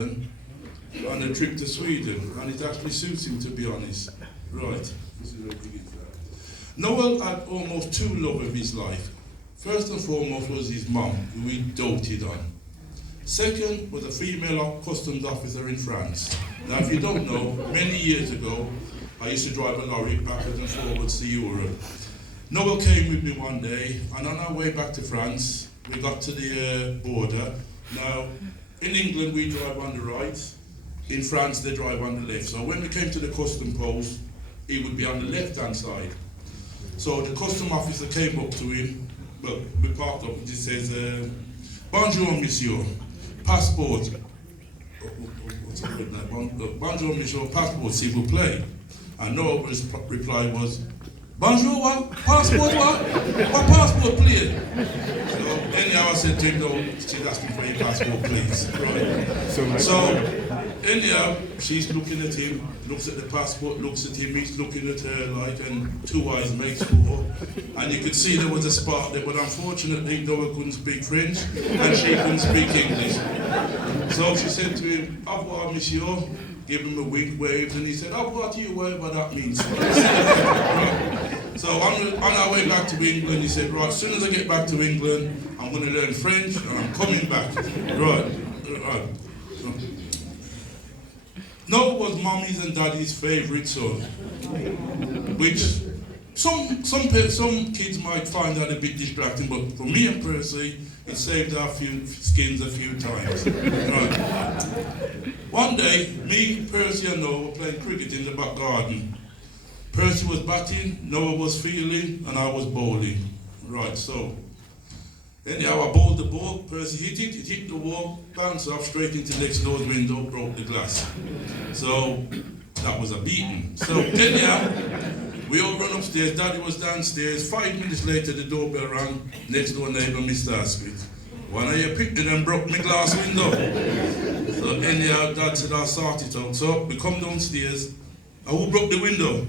on a trip to Sweden, and it actually suits him, to be honest. Right. This is how big it's at. Noel had almost two love of his life. First and foremost was his mum, who he doted on. Second was a female customs officer in France. Now, if you don't know, many years ago, I used to drive a lorry backwards and forwards to Europe. Noel came with me one day, and on our way back to France, we got to the border. Now, in England, we drive on the right. In France, they drive on the left. So when we came to the custom post, he would be on the left-hand side. So the custom officer came up to him. Well, we parked up, and he says, "Bonjour, monsieur, passport." What's the word now? "Bonjour, monsieur, passport, s'il vous plaît." And Noah's reply was, "Bonjour, what? Passport, what? What passport, please?" So anyhow, I said to him, "No, she's asking for your passport, please." Right. So anyhow, she's looking at him, looks at the passport, looks at him, he's looking at her like, and two eyes makes four. And you could see there was a spark there, but unfortunately, Noah couldn't speak French, and she couldn't speak English. So she said to him, "Au revoir, monsieur." Give him a wink, waved, and he said, "Au revoir to you, whatever that means." So on our way back to England, he said, "Right, as soon as I get back to England, I'm going to learn French, and I'm coming back." Right. Noah was mommy's and daddy's favourite son, which some kids might find that a bit distracting, but for me and Percy, it saved our few skins a few times. Right. One day, me, Percy, and Noah were playing cricket in the back garden. Percy was batting, Noah was fielding, and I was bowling. Right, so anyhow, I bowled the ball, Percy hit hit the wall, bounced off straight into next door's window, broke the glass. So that was a beating. So anyhow, we all run upstairs, Daddy was downstairs. 5 minutes later, the doorbell rang, next door neighbour, Mr. Asquith. "One of you picked it and broke my glass window." So anyhow, Dad said, "I'll sort it out." So we come downstairs, "Who broke the window?"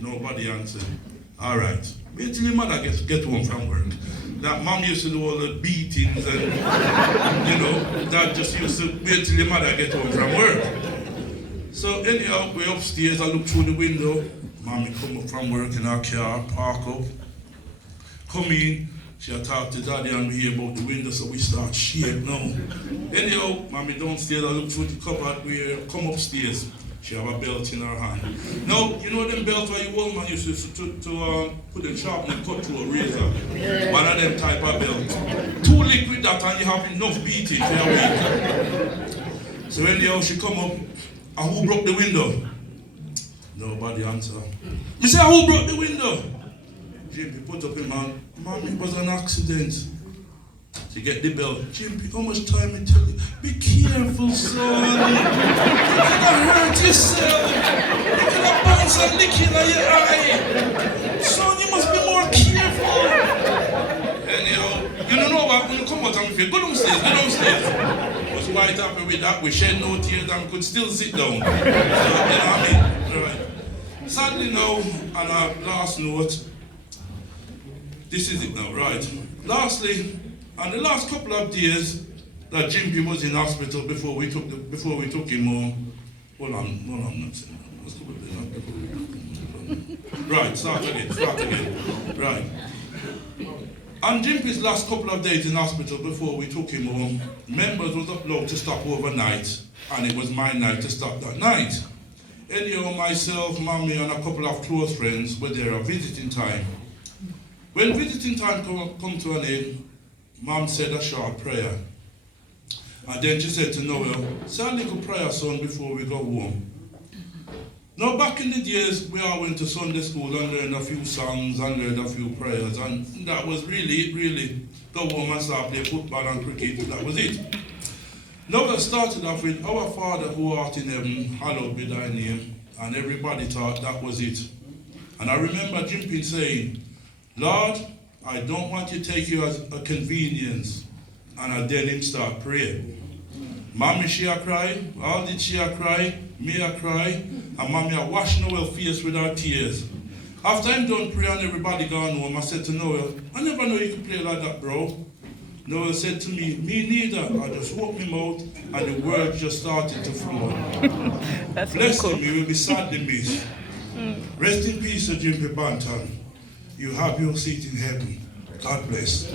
Nobody answered. "All right, wait till your mother get home from work." That mom used to do all the beatings and, Dad just used to wait till your mother get home from work. So anyhow, we're upstairs, I look through the window. Mommy come up from work in our car, park up, come in, she talked to Daddy and we hear about the window, so we start shake now. Anyhow, Mommy downstairs, I look through the cupboard, we come upstairs. She have a belt in her hand. Now, you know them belts where your old man used to put them sharp and cut through a razor? One of them type of belt. Too liquid that and you have enough beating for your week. So anyhow, she come up, and who broke the window? Nobody answer. Me say, "Who broke the window?" Jimpy put up his hand. "Mom, it was an accident." She get the belt. "Jimpy, how much time I tell you? Be careful, son. You can hurt yourself. You can bounce and lick in your eye. Son, you must be more careful." Anyhow, you don't know what, when you come out and feel, go downstairs. Was quite happy with that. We shed no tears and could still sit down. So, you know what I mean? Right. Sadly now, on our last note, this is it now, right? Lastly, on the last couple of days that Jimpy was in hospital before we took him home. Hold on, not saying that. Right, start again. Right. On Jimpy's last couple of days in hospital before we took him home, members was allowed to stop overnight, and it was my night to stop that night. Anyhow, myself, Mommy, and a couple of close friends were there at visiting time. When visiting time come to an end, Mom said a short prayer. And then she said to Noel, "Say a little prayer, son, before we go home." Now, back in the days, we all went to Sunday school and learned a few songs and learned a few prayers. And that was really, go home and start play football and cricket. That was it. Noel started off with, "Our Father who art in heaven, hallowed be thy name." And everybody thought that was it. And I remember Jimpy saying, "Lord, I don't want you to take you as a convenience." And then him start praying. Mommy, she a cry. All did she a cry. Me a cry. And Mommy a wash Noel's face with her tears. After I'm done praying and everybody gone home, I said to Noel, "I never know you could play like that, bro." Noel said to me neither. I just opened my mouth and the words just started to flow. That's Bless cool. him, he will be sadly missed. Rest in peace, Sir Jimmy Banton. You have your seat in heaven. God bless.